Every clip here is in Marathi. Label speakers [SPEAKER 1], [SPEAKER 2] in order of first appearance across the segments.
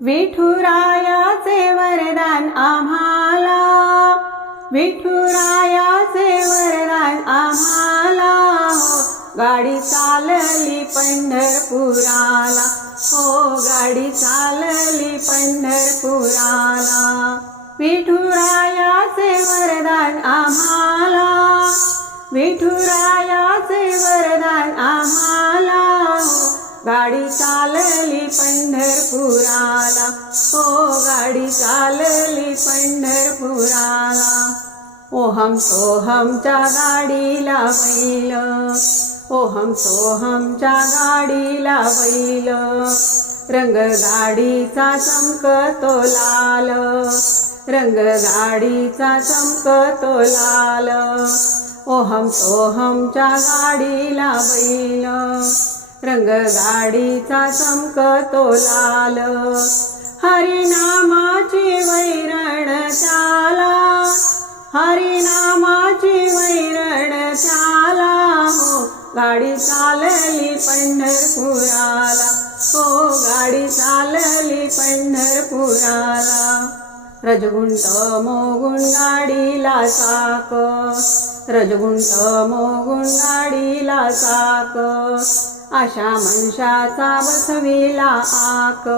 [SPEAKER 1] विठुरायाचे वरदान आम्हाला. विठुरायाचे वरदान आम्हाला. हो गाडी चालली पंढरपुराला. हो गाडी चालली पंढरपुराला. विठुरायाचे वरदान आम्हाला. विठुरायाचे वरदान आम्हाला. हो गाडी चालली पंढरपुराला. ओहम सोहमच्या गाडीला बैल. ओहम सोहमच्या गाडीला बैल. रंग गाडीचा चमकतो लाल. रंग गाडीचा चमकतो लाल. ओहम सोहमच्या गाडीला बैल. रंग गाडीचा चमकतो लाल. हरिनामाची वैरणचा हरिनामाची वैरण चाला हो. गाडी चालली पंढरपुराला. हो गाडी चालली पंढरपुराला. रजगुंट मोगुण गाडीला साक रजगुंट मोगुण गाडीला साक आशा मनशाचा बसविला आक.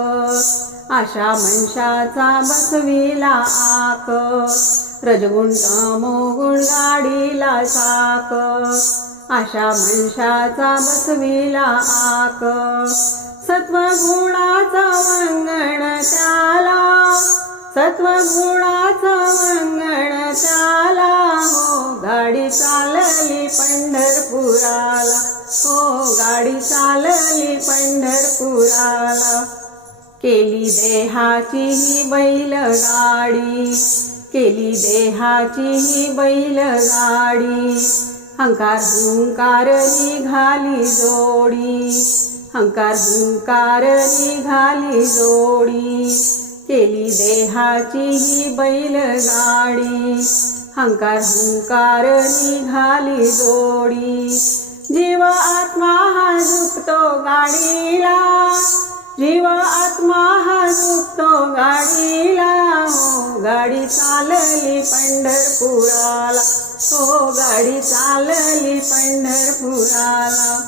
[SPEAKER 1] आशा मनशाचा बसविला आक. रजगुंट मोगुण गाडीला साक आशा मनशाचा बसविला आक सत्वगुणाचा वंगण त्याला सत्वगुणाचा वंगण त्याला. हो गाडी चालली पंढरपुराला हो गाडी चालली पंढरपुराला. केली देहाची ही बैलगाडी केली देहाची ही बैलगाडी. हंकार हुंकार निघाली जोडी. हंकार हुंकार निघाली जोडी. केली देहाची ही बैलगाडी. हंकार हुंकार निघाली जोडी. जीव आत्मा हा झुकतो गाडीला. जीव आत्मा हा झुकतो गाडी गाडी चालली पंढरपुराला. हो गाडी चालली पंढरपुराला.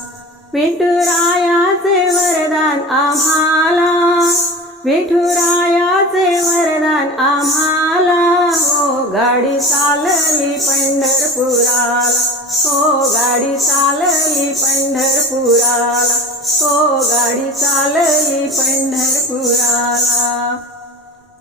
[SPEAKER 1] विठुरायाचे वरदान आम्हाला. विठुरायाचे वरदान आम्हाला. हो गाडी चालली पंढरपुराला.